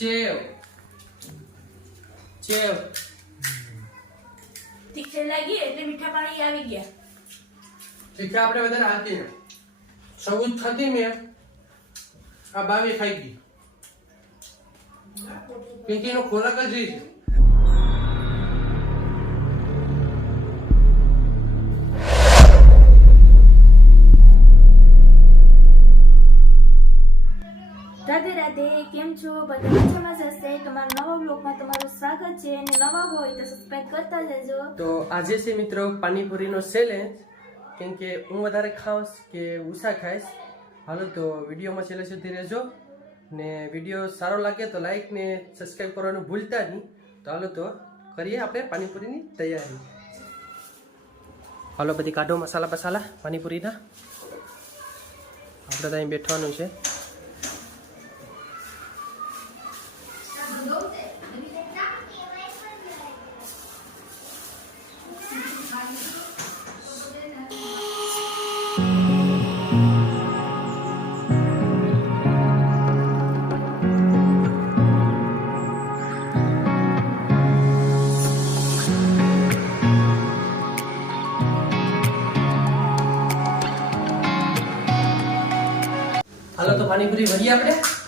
સેવ સેવ તીખે લાગી એટલે મીઠા પાણી આવી ગયા. છે આપણે વધારે હાથી ને ચૌદ થતી મેં. આ બાવી ખાઈ ગઈ. પિંકીનો ખોરાક જ રહી છે કેમ છો? બધા મજામાં જ હશે? તમારા નવા બ્લોગમાં તમારું સ્વાગત છે અને નવા હોય તો સબસ્ક્રાઇબ કરતા જજો. તો આજે છે મિત્રો પાણીપુરીનો ચેલેન્જ કેમ કે હું વધારે ખાઈશ કે ઉષા ખાઈશ? હાલો તો વિડીયોમાં છેલ્લે સુધી રહેજો. ને વીડિયો સારો લાગે તો લાઈક ને સબસ્ક્રાઈબ કરવાનું ભૂલતા નહીં. તો હાલો તો કરીએ આપણે પાણીપુરીની તૈયારી. હાલો બધી કાઢો મસાલા મસાલા પાણીપુરીના. આપણે ત્યાં બેઠવાનું છે. પાણીપુરી ભરીએ આપણે?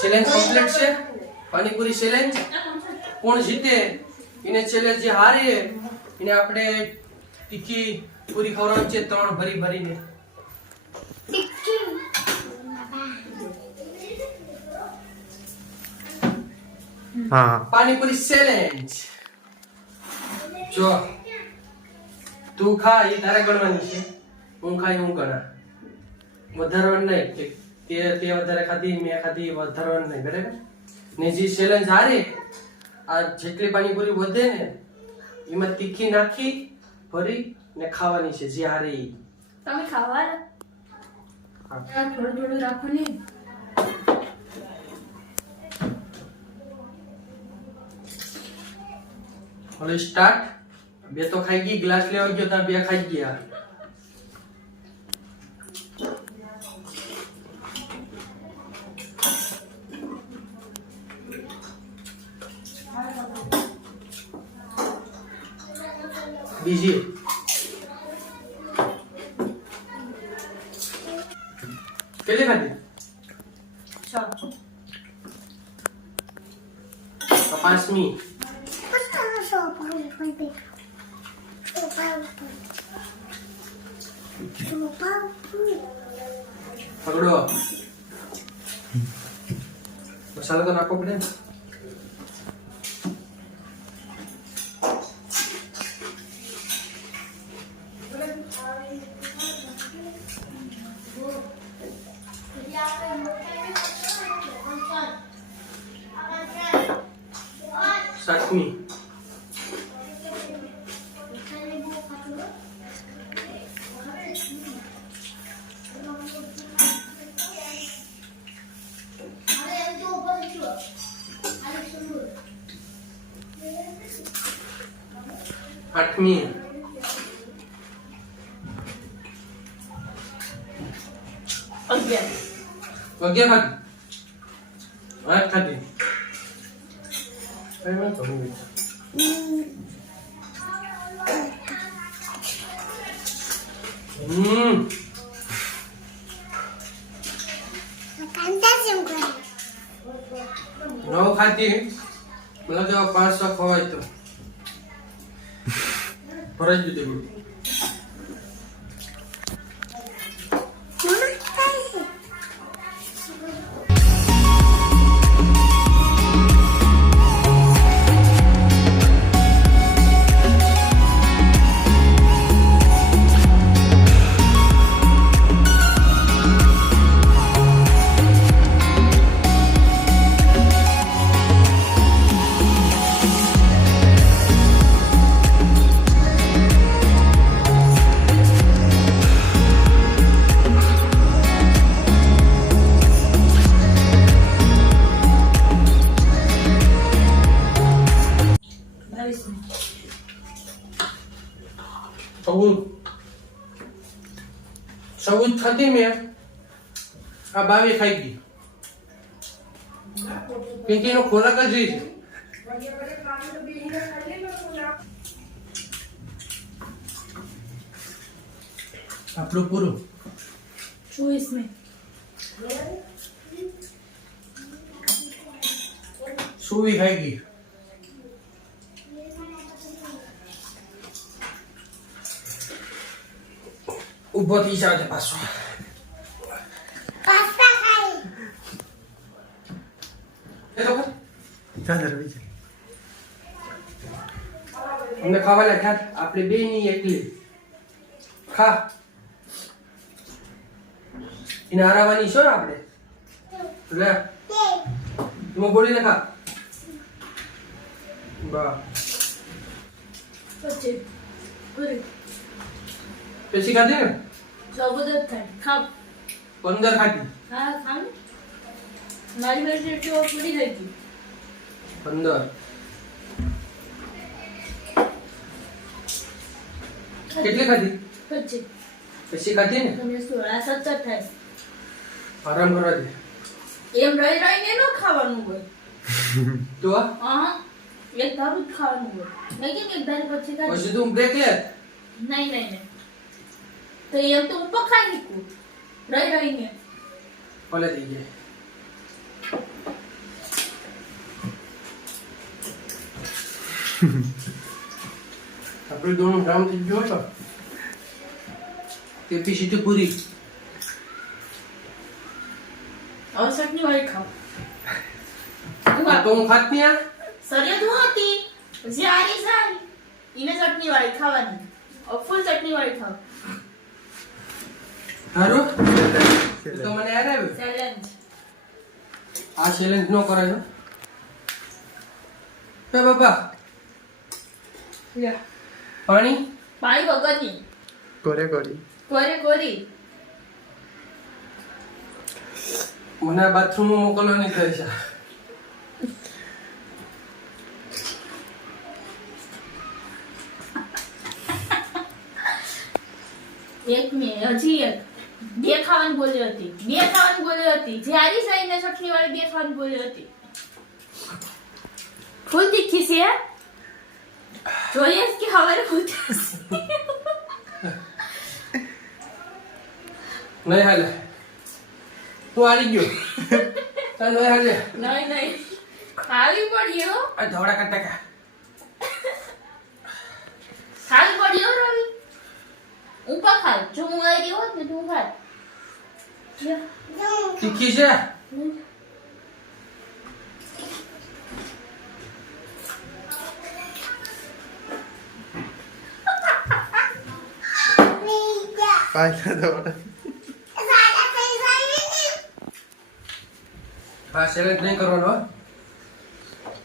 ચેલેન્જ કમ્પ્લીટ છે? પાણીપુરી ચેલેન્જ કોણ જીતે? એને ચેલેન્જ જે હારે એને આપણે ટીકી પૂરી ખવડાવવાની છે ત્રણ ભરી ભરીને. હા. પાણીપુરી ચેલેન્જ જો તું ખા એ તારે ગણવાની છે. હું ખાઈ હું ગણા વધારવાનું નહીં. તે તે વધારે ખાધી મેં ખાધી વધારવાનું નહીં. બરાબર? ને જે ચેલેન્જ હારે આ જેટલી પાણીપુરી વધે ને એમાં તીખી નાખી ભરી ને ખાવાની છે જે હારે. તમે ખાવા થોડું થોડું રાખો ને. હવે સ્ટાર્ટ બે તો ખાઈ ગઈ ગ્લાસ લેવા ગયો ત્યાં બે ખાઈ ગયા. બીજી કેટલી ખાધી છ તો પાંચમી પોતાનો સોફા ઉપર બેઠો સોફા ઉપર સોફા ઉપર પકડો મસાલો તો નાખવો પડે ને સાતમી આઠમી અગિયાર અગિયાર ખાધી આઠ ખાધી કઈ વાંધો નહીં. હમ કાંતા જેમ કરે નવ ખાધી મને તો પાંચ છ ખવાય તો Para gidiyor burada. ચૌદ થતી મેં. આ બાવી ખાઈ ગઈ. પિંકીનો ખોરાક જ રહી છે આપણું પૂરું. ચોવીસ મે. સુવી ખાઈ ગઈ? ઊભો થઈ જાવ પાછો અમને ખાવા લાગ્યા આપણે બે ની એટલી ખા એને હરાવવાની છો ને આપણે લે તે એમાં બોલીને ખા બા પછી ખાધી ને ખાવ. પંદર ખાધી હા ખાવ. મારી બેટી તો પૂરી થઈ ગઈ. પંદર. કેટલી ખાધી? પછી પછી ખાધી ને? તમે સોળા સત્તર થાય. આરામ કરવા દે એમ રહી રહીને ન ખાવાનું હોય. તો? હા એક ધારું જ ખાવાનું હોય. નહીં કે એક ધારી પછી પછી તું બ્રેક લે? નહીં નહીં નહીં. તો એમ તો ઉપર ખાઈ નીકળું રહી રહીને ભલે થઈ જાય. આપણે દોનું કામ થઈ ગયું હોય કેપેસિટી પૂરી. હવે ચટણી વાળી ખાવ તો હું ખાત નહીં આ? શરીર હું હતી. પછી આરી સારી એને ચટણી વાળી ખાવાની. ફૂલ ચટણી વાળી ખાવ સારું તો મને યાદ આવ્યું? ચેલેન્જ આ ચેલેન્જ નો કરાયો હે બાપા. પાણી? પાણી વગરની. કોરે કોરી. કોરે કોરી. મને બાથરૂમ મોકલવાની થઈ છે. એક મિનિટ હજી એક. બે ખાવાનું બોલી હતી. બે ખાવાની બોલી હતી. જે સાઈને ચટણી વાળી બે ખાવાની બોલી હતી. ફૂલ તીખી છે? જોઈએ કે હવારે ફૂલ નહીં હાલે. તું હારી ગયો. ચાલ નહીં હાલે. નહીં નહીં. ખાલી પડ્યો આ ધોળા કટકા ખાલી પડ્યો રવિ. હું ખાલ જો હું આવી હોત ને તું ખાત લ્યો. તીખી છે હા ચેલેન્જ નહીં કરવાનો હો.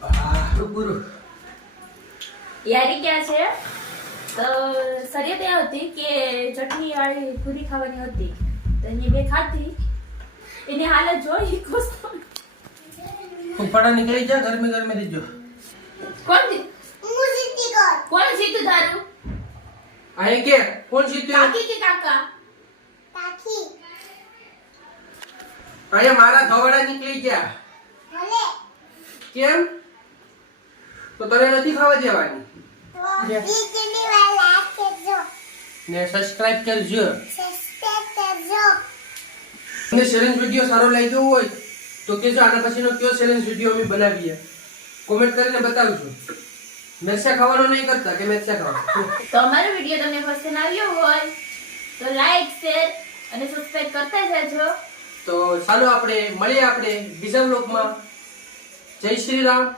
આ પૂરું યારી ક્યાં છે તો સરિયા ત્યાં હતી કે ચટણી વાળી પૂરી ખાવાની હતી તો બે ખાધી એની હાલત જોઈ ખુશ. ફૂફાડા નીકળી જા ગરમી ગરમી દીજો કોણ કોણ જીતું તારું? કે કોણ જીત્યું? કાકી કે કાકા? તાકી અહીંયા મારા ધોવાડા નીકળી ગયા. ભલે. કેમ? તો તને નથી ખાવા દેવાની? ને સબસ્ક્રાઇબ કરજો. સબસ્ક્રાઇબ અને ચેલેન્જ વીડિયો સારો લાગ્યો હોય તો કેજો આના પછીનો કયો ચેલેન્જ વીડિયો અમે બનાવીએ. કોમેન્ટ કરીને બતાવજો. મેસ્યા ખાવાનો નહીં કરતા કે મેસ્યા ખાવા? તો અમારો વીડિયો તમને પસંદ આવ્યો હોય તો લાઈક શેર અને સબસ્ક્રાઇબ કરતા જજો. તો ચાલો આપણે મળીએ આપણે બીજા બ્લોગમાં જય શ્રી રામ.